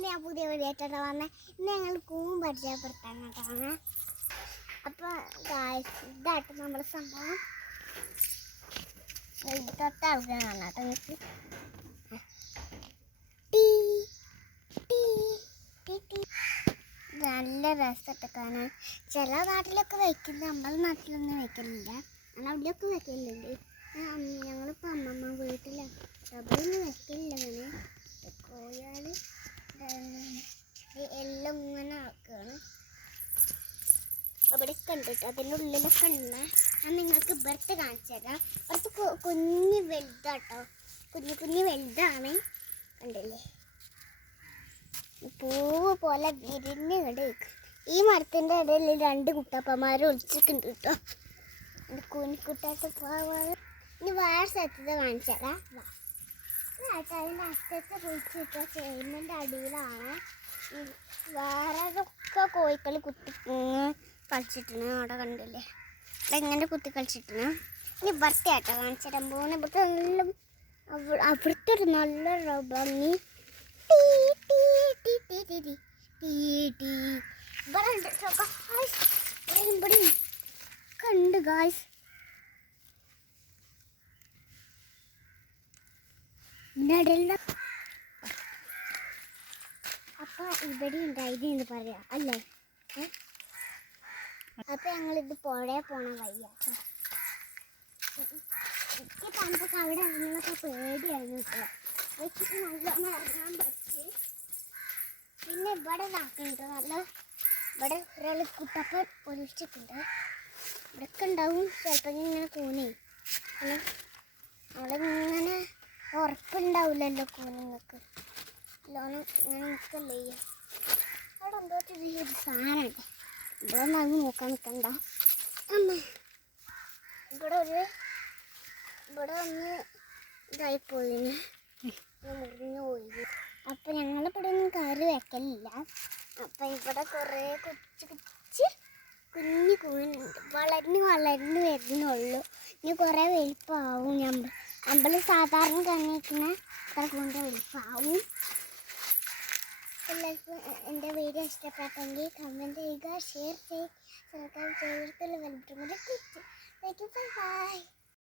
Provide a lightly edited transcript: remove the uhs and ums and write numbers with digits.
ഞാൻ പുതിയ വീഡിയോട്ടാണ് വന്നത്. ഇന്ന് ഞങ്ങൾ കൂൺ പരിചയപ്പെടുത്താൻ കേട്ടാണ്. അപ്പോൾ ഇതായിട്ട് നമ്മുടെ സംഭവം തൊട്ട ആൾക്കാരാണ് കേട്ടോ. നിങ്ങൾക്ക് നല്ല രസമായിട്ട് കാണാൻ. ചില നാട്ടിലൊക്കെ വയ്ക്കുന്നത് നമ്മുടെ നാട്ടിലൊന്നും വയ്ക്കലില്ല. ഞാൻ അവിടെയൊക്കെ വയ്ക്കലുണ്ട്. ഞങ്ങളിപ്പോൾ അമ്മമ്മ വീട്ടിലാണ്. അവിടെയൊന്നും വയ്ക്കലില്ല. അങ്ങനെ കോഴികൾ എല്ലാം ഇങ്ങനെ ആക്കുകയാണ്. അവിടെയൊക്കെ ഉണ്ട് കേട്ടോ. അതിൻ്റെ ഉള്ളിലൊക്കെ ഉണ്ട്. ഞാൻ നിങ്ങൾക്ക് ഇവിടുത്തെ കാണിച്ചു തരാം. ഇവിടുത്തെ കുഞ്ഞ് വലുതാട്ടോ. കുഞ്ഞു വലുതാണ്. കണ്ടില്ലേ, പൂവ് പോലെ വിരിഞ്ഞ് കണ്ട്. ഈ മരത്തിൻ്റെ ഇടയിൽ 2 കുട്ടപ്പന്മാർ ഒളിച്ചിട്ടുണ്ട് കേട്ടോ. കുഞ്ഞിക്കുട്ടായിട്ട് പോവാറ്. ഇനി വേറെ സ്ഥലത്ത് കാണിച്ചു തരാം. അതിൻ്റെ അറ്റത്ത് കുഴിച്ചിട്ട ചേമ്പിൻ്റെ അടിയിലാണ് വേറെയൊക്കെ കോഴിക്കൾ കുത്തി കളിച്ചിട്ടാണ്. അവിടെ കണ്ടില്ലേ, അവിടെ ഇങ്ങനെ കുത്തി കളിച്ചിട്ടാണ്. ഇനി ഭർത്തിയാട്ടോ കാണിച്ചു തരാൻ പോകുന്നത്. ഇവിടുത്തെ നല്ല അവിടുത്തെ ഒരു നല്ല ഭംഗി. കണ്ട് ഗായ്സ്, അപ്പൊ ഇവിടെ ഉണ്ടായിരുന്നു പറയാം അല്ലേ. അപ്പൊ ഞങ്ങളിത് പുഴയെ പോണ വയ്യാട്ടോ. എനിക്ക് പണ്ടൊക്കെ അവിടെ ഇറങ്ങുന്നൊക്കെ പേടിയായിരുന്നു കേട്ടോ. വെച്ചിട്ട് നല്ലോണം ഇറങ്ങാൻ പറ്റി. പിന്നെ ഇവിടെ നടക്കുന്നുണ്ട് നല്ല. ഇവിടെ ഒരാൾ കുട്ടപ്പൻ ഒലിച്ചിട്ടുണ്ട്. ഇവിടെയൊക്കെ ഉണ്ടാവും ചിലപ്പോൾ ഇങ്ങനെ കൂനേ. പിന്നെ അവിടെ ഇങ്ങനെ ഉറപ്പുണ്ടാവില്ലല്ലോ കൂനങ്ങൾക്ക്. ലോണം ഇങ്ങനെ നിൽക്കല്ലേ ചെയ്യുക. അവിടെ എന്തോ ഒരു സാധനമുണ്ട്. ഇവിടെ ഒന്നും അത് നോക്കാൻ നിൽക്കണ്ട അമ്മ. ഇവിടെ ഒന്ന് ഇതായിപ്പോയിന്, മുറിഞ്ഞു പോയി. അപ്പം ഞങ്ങളിവിടെ ഒന്നും കറി വെക്കലില്ല. അപ്പം ഇവിടെ കുറേ കുച്ച് കുഞ്ഞു കൂനുണ്ട്. വളർന്ന് വരുന്നുള്ളൂ. ഇനി കുറേ വലിപ്പമാവും. നമ്മൾ സാധാരണ കണ്ണിക്കുന്ന അത്ര കൊണ്ട് വലിപ്പമാവും. എല്ലാവർക്കും എൻ്റെ വീഡിയോ ഇഷ്ടപ്പെട്ടെങ്കിൽ കമൻറ്റ് ചെയ്യുക, ഷെയർ ചെയ്യുക, സബ്സ്ക്രൈബ് ചെയ്തിട്ടുള്ള ബെൽ ബട്ടൺ കൂടി ക്ലിക്ക് ചെയ്യുക. ബൈ.